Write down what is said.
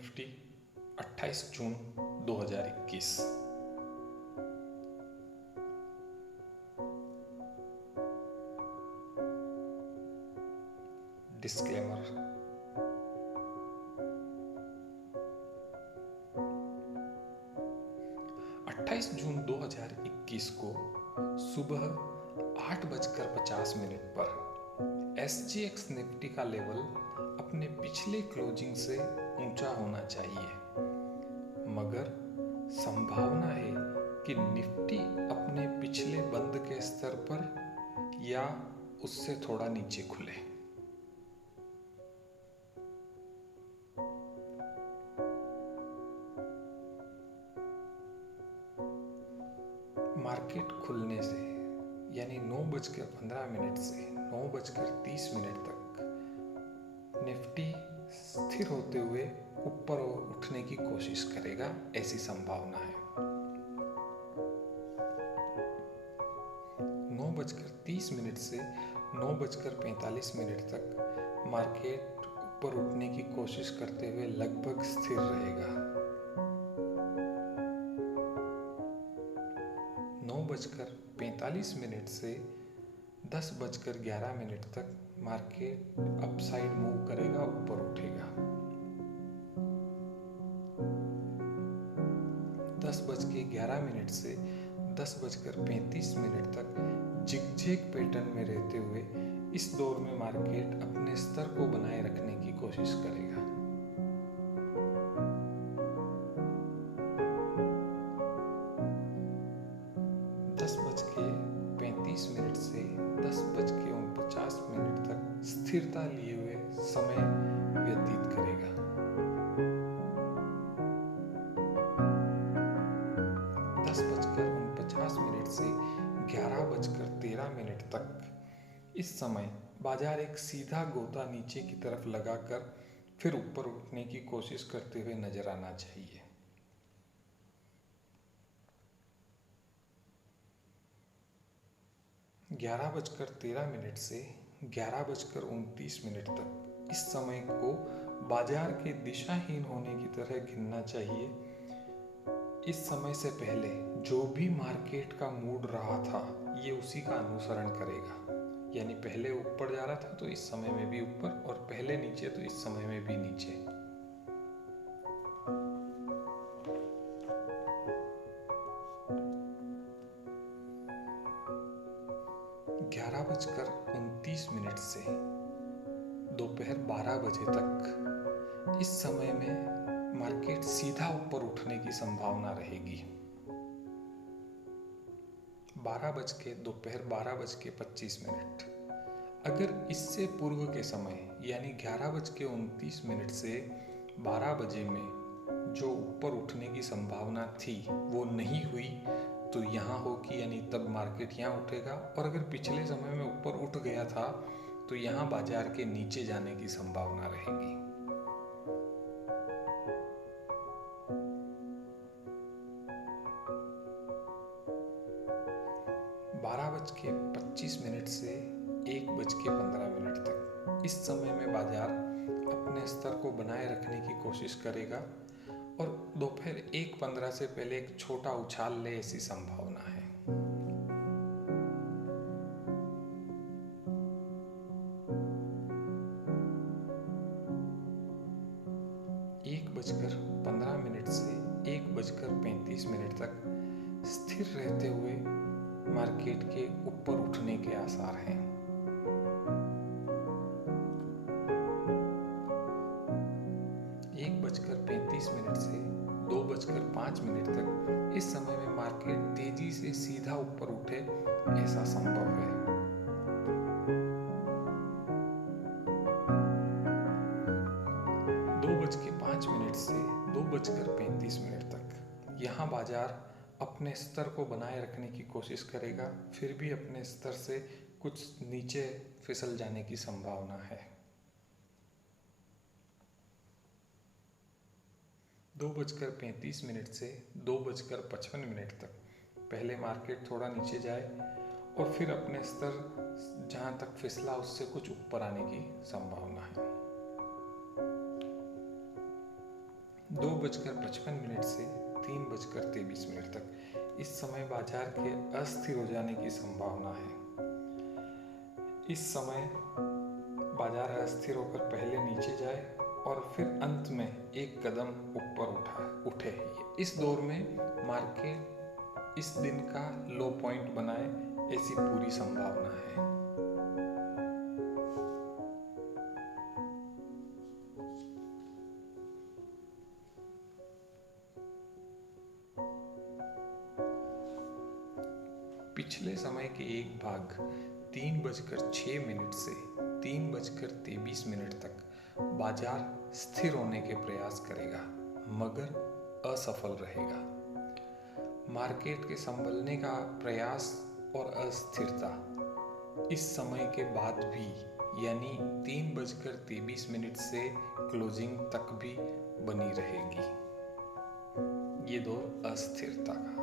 Nifty 28 जून 2021। Disclaimer. जून 2021 को सुबह 8:50 पर SGX निफ्टी का लेवल अपने पिछले क्लोजिंग से ऊंचा होना चाहिए, मगर संभावना है कि निफ्टी अपने पिछले बंद के स्तर पर या उससे थोड़ा नीचे खुले। मार्केट खुलने से यानी 9:15 से 9:30 तक निफ्टी स्थिर होते हुए ऊपर उठने की कोशिश करेगा, ऐसी संभावना है। 9:30 से 9:45 तक मार्केट ऊपर उठने की कोशिश करते हुए लगभग स्थिर रहेगा। 9:45 से 10:11 तक मार्केट अपसाइड मूव करेगा, ऊपर उठेगा। 10:11 से 10:35 तक जिगजैग पैटर्न में रहते हुए इस दौर में मार्केट अपने स्तर को बनाए रखने की कोशिश करेगा। 10:35 से 10:49 तक स्थिरता लिए हुए समय व्यतीत करेगा। 10:49 से 11:13 तक इस समय बाजार एक सीधा गोता नीचे की तरफ लगाकर फिर ऊपर उठने की कोशिश करते हुए नजर आना चाहिए। 11:13 से 11:29 तक इस समय को बाजार के दिशाहीन होने की तरह गिनना चाहिए। इस समय से पहले जो भी मार्केट का मूड रहा था, ये उसी का अनुसरण करेगा। यानी पहले ऊपर जा रहा था तो इस समय में भी ऊपर, और पहले नीचे तो इस समय में भी नीचे। ग्यारह 11:29 से दोपहर 12 बजे तक इस समय में मार्केट सीधा ऊपर उठने की संभावना रहेगी। दोपहर 12:25। अगर इससे पूर्व के समय यानी 11:29 से 12 बजे में जो ऊपर उठने की संभावना थी वो नहीं हुई तो यहाँ होगी, यानी तब मार्केट यहाँ उठेगा। और अगर पिछले समय में ऊपर उठ गया था तो यहाँ बाजार के नीचे जाने की संभावना रहेगी। 12:25 से 1:15 तक इस समय में बाजार अपने स्तर को बनाए रखने की कोशिश करेगा और दोपहर 1:15 से पहले एक छोटा उछाल ले, ऐसी संभावना है। 1:15 से 1:35 तक स्थिर रहते हुए मार्केट के ऊपर उठने के आसार हैं। 1:35 से 2:05 तक इस समय में मार्केट तेजी से सीधा ऊपर उठे, ऐसा संभव है। 2:05 से 2:35 तक यहाँ बाजार अपने स्तर को बनाए रखने की कोशिश करेगा, फिर भी अपने स्तर से कुछ नीचे फिसल जाने की संभावना है। 2:35 से 2:55 तक पहले मार्केट थोड़ा नीचे जाए और फिर अपने स्तर जहाँ तक फिसला उससे कुछ ऊपर आने की संभावना है। 2:55 से 3:23 तक इस समय बाजार के अस्थिर हो जाने की संभावना है। इस समय बाजार अस्थिर होकर पहले नीचे जाए और फिर अंत में एक कदम ऊपर उठे। इस दौर में मार्केट इस दिन का लो पॉइंट बनाए, ऐसी पूरी संभावना है। पिछले समय के एक भाग 3:06 से 3:23 तक बाजार स्थिर होने के प्रयास करेगा, मगर असफल रहेगा। मार्केट के संभलने का प्रयास और अस्थिरता इस समय के बाद भी, यानी 3:23 से क्लोजिंग तक भी बनी रहेगी। ये दौर अस्थिरता का।